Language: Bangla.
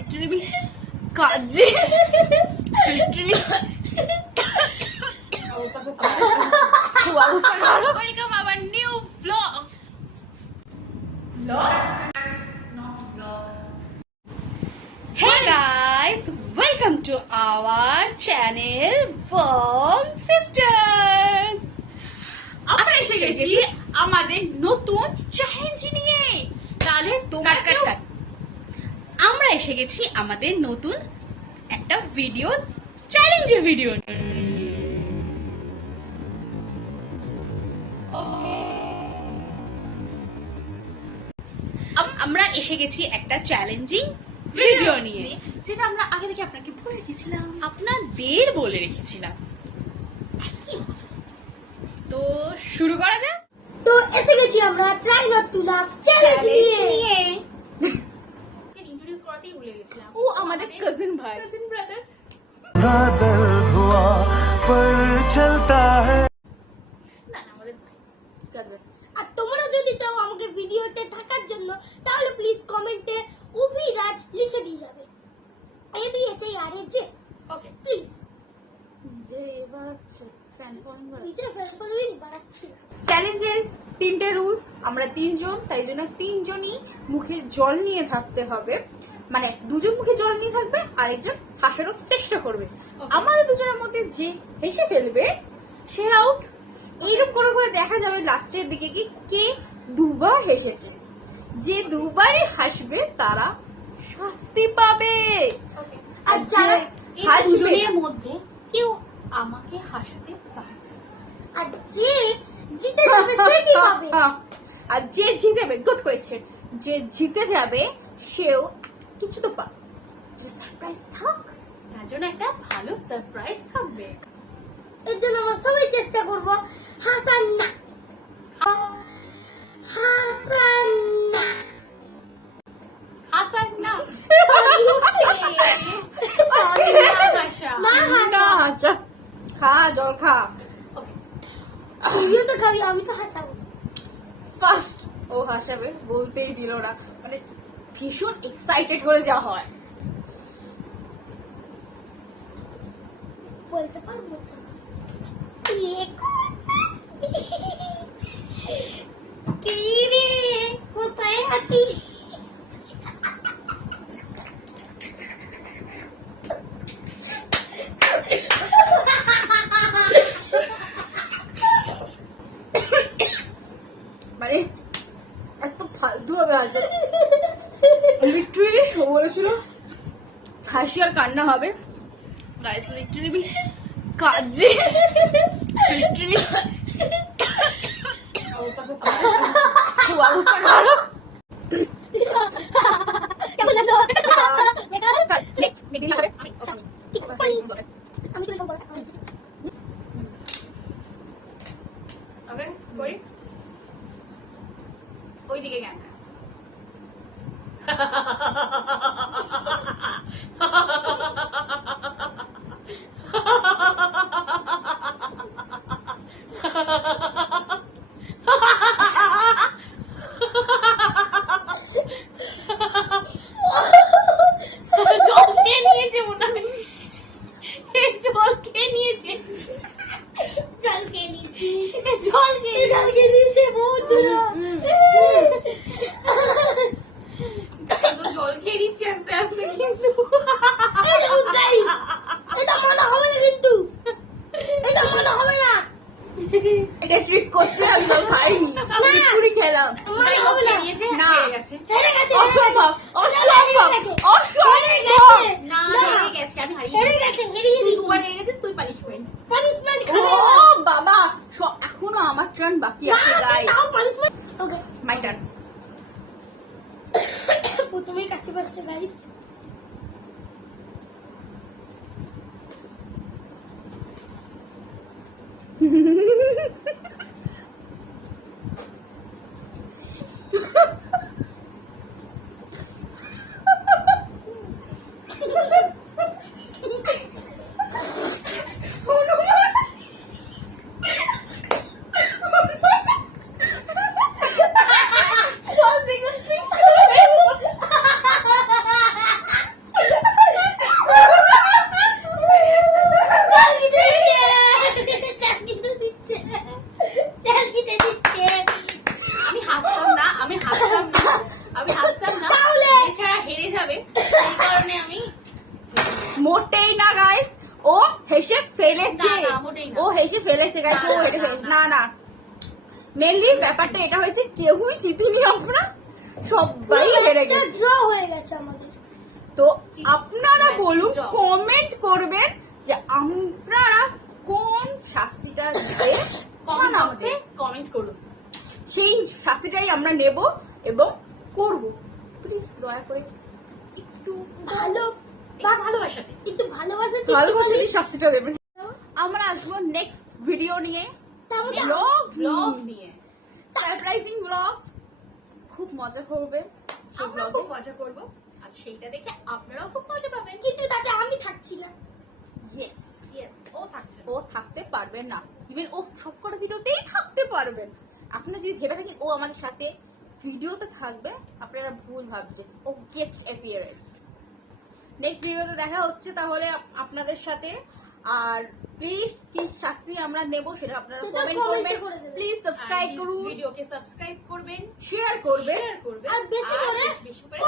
লিটারালি কাজে literally welcome our new blog Hey guys, welcome to our channel Warm Sisters. আমরা এসে গেছি আমাদের নতুন চ্যালেঞ্জ নিয়ে। তাহলে আমরা এসে গেছি আমাদের নতুন একটা ভিডিও চ্যালেঞ্জের ভিডিও নিয়ে। আমরা এসে গেছি একটা চ্যালেঞ্জিং ভিডিও নিয়ে, যেটা আমরা আগে থেকে আপনাকে বলে রেখেছিলাম, আপনাদের বলে রেখেছিলাম। তো শুরু করা যাক। তো এসে গেছি আমরা ট্রাই নট টু লাফ চ্যালেঞ্জ নিয়ে। ইন্ট্রোডিউস করাতেই ভুলে গেছিলাম। ও আমাদের কাজিন ভাই, কাজিন ব্রাদার। दर्द हुआ पर चलता है। না আমাদের ভাই কাজিন। আর তোমরা যদি চাও আমাকে ভিডিওতে থাকার জন্য তাহলে প্লিজ কমেন্টে অভিরাজ লিখে দিয়ে যাবে। ABHARAJ okay please. যে এবার হচ্ছে ফ্যান ফলোইং নিচে ফেস ফলোইং বাড়াচ্ছি না। চ্যালেঞ্জের তিনটে রুলস। আমরা তিনজন, তাই জন্য তিনজনই মুখে জল নিয়ে থাকতে হবে। মানে দুজন মুখে জল নিয়ে থাকবে, আরেকজন হাসানোর চেষ্টা করবে। আমাদের দুজনের মধ্যে যে হেসে ফেলবে সে আউট। এইরকম করে করে দেখা যাবে লাস্টের দিকে কি কে দুবার হেসেছে। যে দুবারই হাসবে তারা শাস্তি পাবে। আর যারা এই দুজনের মধ্যে কেউ আমাকে হাসাতে পারবে। আর যে জিতে যাবে সে কি পাবে? আর যে জিতে যাবে, গুড কোয়েশ্চেন, যে জিতে যাবে সেও কিছু তো পাবে। সারপ্রাইজ থাক, তার জন্য একটা ভালো সারপ্রাইজ থাকবে। এর জন্য আমরা সবাই চেষ্টা করব হাসান না, হাসান না, হাসান না, খা জল খা। তুইও তো খাবি, আমি তো হাসাবো। ফার্স্ট ও হাসাবে, বলতেই দিল না। মানে ভীষণ এক্সাইটেড হয়ে যা হয়। বলতে পারবো তো। কি রে, কোথায় আছিস? মানে এত ফালতু হবে হাসবে। লিটারালি ও বলেছিল হাসি আর কান্না হবে। গাইস লিটারালি কাজে লিটারালি অবস্থা খারাপ। কেমন লাগলো? নেক্সট মেদিনী হবে। আমি তো এরকম বলতে ওকে করি ওইদিকে ক্যামেরা। জল খেয়ে নিয়েছে মনে হয়, জল খেয়ে নিয়েছে, জল খেয়ে নিয়েছি, জল খেয়ে জল খেয়ে নিয়েছে বন্ধুরা। জল খেয়ে নিচ্ছে আস্তে আস্তে। কিন্তু এটা মনে হবে না, কিন্তু এটা মনে হবে না। এটা ট্রিক করছে, আমি জল খাইনি, পুরি খেলাম। মনে হবে না। না হেরে গেছে, অসম্ভব, অসম্ভব, অসম্ভব। না হেরে গেছে, আমি হারিয়ে হেরে গেছে, হেরিয়ে তুই দিয়েছি। দুবার হেরে গেছিস, তুই পানিশমেন্ট। পানিশমেন্ট ও বাবা, এখনো আমার টার্ন বাকি আছে গাইস। তাও পানিশমেন্ট। Okay, my turn. প্রথমেই কাছে পাচ্ছে গাইস। মোটেই না গাইস, ও হেসে ফেলেছে, না, মোটেই না। ও হেসে ফেলেছে গাইস, ও হেসে না না মেনলি ব্যাপারটা এটা হয়েছে কেউই জিতিনি, আমরা সবাই হেরে গেছি। ড্র হয়ে গেছে আমাদের। তো আপনারা বলুন, draw। কমেন্ট করবেন যে আপনারা কোন শাস্তিটা দিতে চান আমাদের। কমেন্ট করুন। সেই শাস্তিটাই আমরা নেব এবং করব। প্লিজ দয়া করে একটু ভালো ভালোবাসাতে একটু ভালোবাসা ভালোবাসার শাস্তিটা দেবেন। আমরা আসবো নেক্সট ভিডিও নিয়ে, ব্লগ নিয়ে সারপ্রাইজিং ব্লগ, খুব মজা করবে সেই আমরা vlog-এ। খুব মজা করব, আর সেইটা দেখে আপনারাও খুব মজা পাবেন। কিন্তু তাতে আমি থাকছি না। Yes, Yes, ও থাকছে ও থাকতে পারবে না, ইভেন ও সবকটা ভিডিওতেই থাকতে পারবেন। আপনারা যদি ভেবে থাকেন ও আমাদের সাথে ভিডিওতে থাকবে, আপনারা ভুল ভাবছেন, ও গেস্ট অ্যাপিয়ারেন্স। নেক্সট ভিডিওতে দেখা হচ্ছে তাহলে আপনাদের সাথে। আর প্লিজ কি শাস্তি আমরা নেব সেটা আপনারা সেটা কমেন্ট comment করবেন। এ করে দেবেন। প্লিজ সাবস্ক্রাইব করুন, ভিডিওকে সাবস্ক্রাইব করবেন, শেয়ার করবেন। শেয়ার করবেন, আর বেশি করে বেশি করে